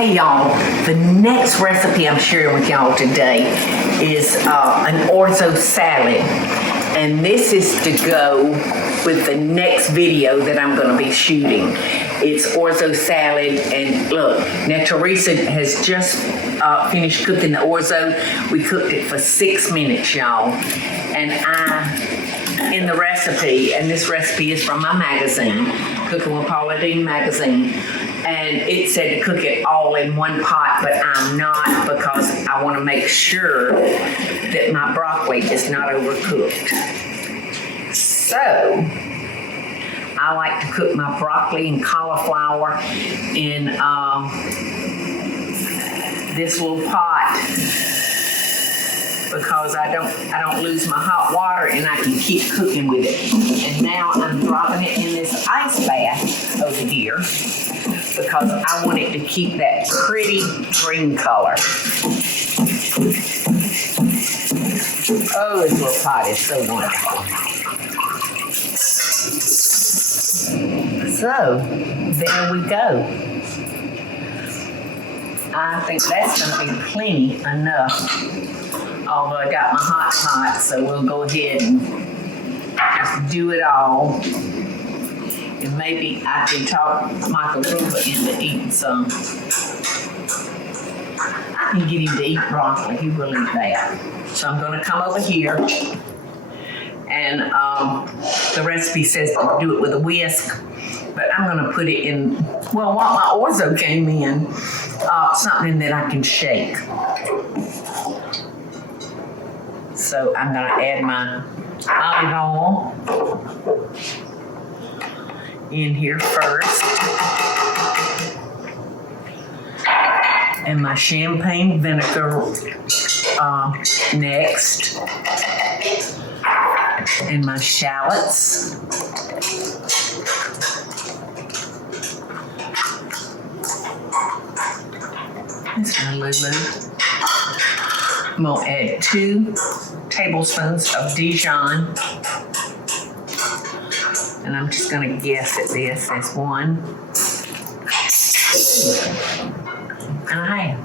Hey y'all, the next recipe I'm sharing with y'all today is an orzo salad. And this is to go with the next video that I'm going to be shooting. It's orzo salad, and look, now Teresa has just finished cooking the orzo. We cooked it for 6 minutes, y'all. And in the recipe, and this recipe is from my magazine, Cooking with Paula Deen magazine, and it said to cook it all in one pot, but I'm not, because I want to make sure that my broccoli is not overcooked. So I like to cook my broccoli and cauliflower in this little pot, because I don't lose my hot water and I can keep cooking with it. And now I'm dropping it in this ice bath over here because I want it to keep that pretty green color. Oh, this little pot is so wonderful. So, there we go. I think that's going to be plenty enough. Although I got my hot pot, so we'll go ahead and just do it all. And maybe I can talk Michael Ruba into eating some. I can get him to eat broccoli. He will eat that. So I'm going to come over here. And the recipe says to do it with a whisk. But I'm going to put it in, well, while my orzo came in, something that I can shake. So I'm going to add my olive oil in here first. And my champagne vinegar next. And my shallots. That's my Lulu. I'm going to add 2 tablespoons of Dijon. And I'm just going to guess at this as 1 and a half.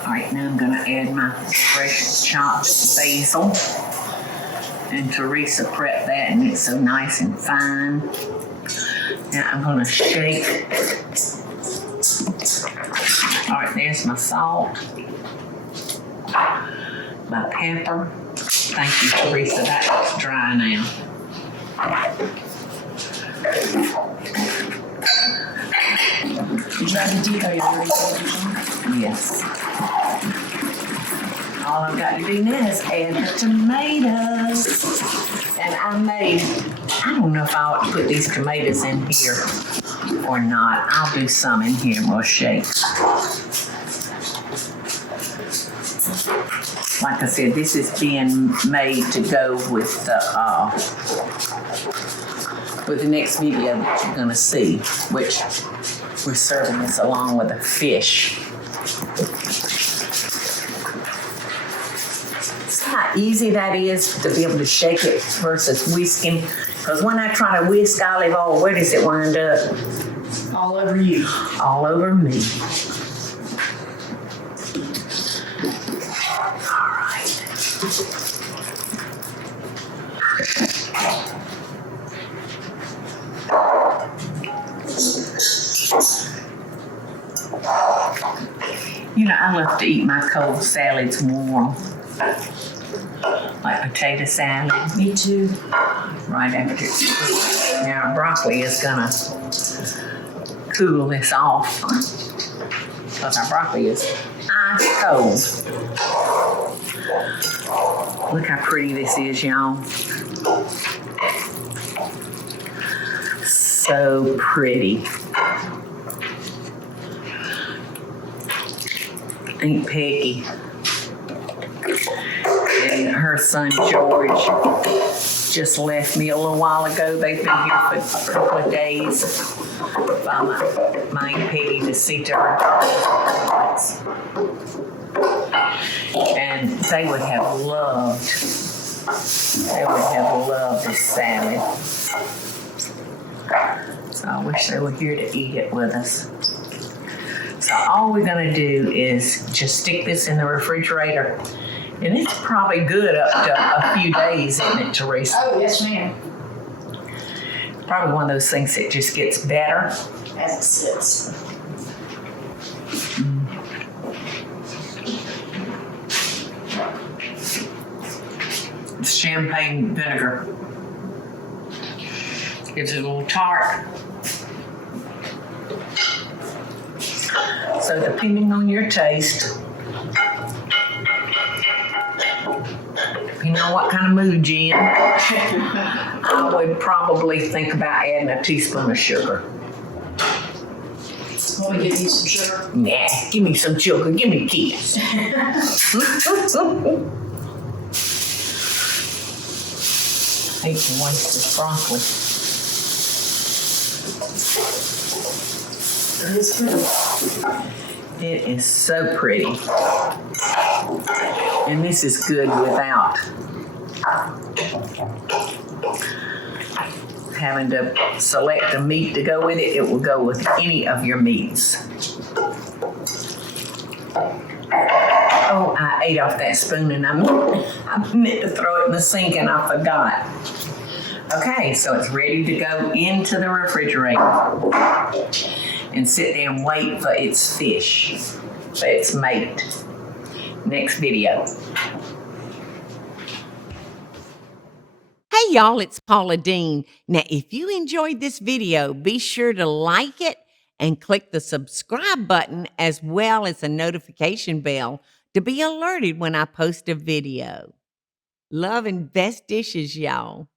All right, now I'm going to add my fresh chopped basil. And Teresa prepped that, and it's so nice and fine. Now I'm going to shake. All right, there's my salt, my pepper. Thank you, Teresa. That's dry now. Did you add the dehydrated? Yes. All I've got to do now is add the tomatoes. And I don't know if I ought to put these tomatoes in here or not. I'll do some in here and we'll shake. Like I said, this is being made to go with the next video that you're going to see, which we're serving this along with a fish. See how easy that is to be able to shake it versus whisking? Because when I try to whisk olive oil, where does it wind up? All over you. All over me. All right. You know, I love to eat my cold salads warm. Like potato salad. Me too. Right after it's cooked. Now, broccoli is gonna cool this off because our broccoli is ice cold. Look how pretty this is, y'all. So pretty. Ain't Peggy and her son George just left me a little while ago. They've been here for a couple of days by my Aunt Peggy to see to her dogs. And they would have loved this salad. So I wish they were here to eat it with us. So all we're gonna do is just stick this in the refrigerator. And it's probably good up to a few days, isn't it, Teresa? Oh, yes, ma'am. Probably one of those things that just gets better. As it sits. It's champagne vinegar. Gives it a little tart. So depending on your taste, depending on what kind of mood you're in, I would probably think about adding a teaspoon of sugar. Want me to give you some sugar? Nah, give me some sugar. Give me kids. Hate to waste this broccoli. It is pretty. It is so pretty. And this is good without having to select a meat to go with it. It will go with any of your meats. Oh, I ate off that spoon and I meant to throw it in the sink and I forgot. Okay, so it's ready to go into the refrigerator and sit there and wait for its fish, for its mate. Next video. Hey y'all, it's Paula Deen. Now, if you enjoyed this video, be sure to like it and click the subscribe button as well as the notification bell to be alerted when I post a video. Love and best dishes, y'all.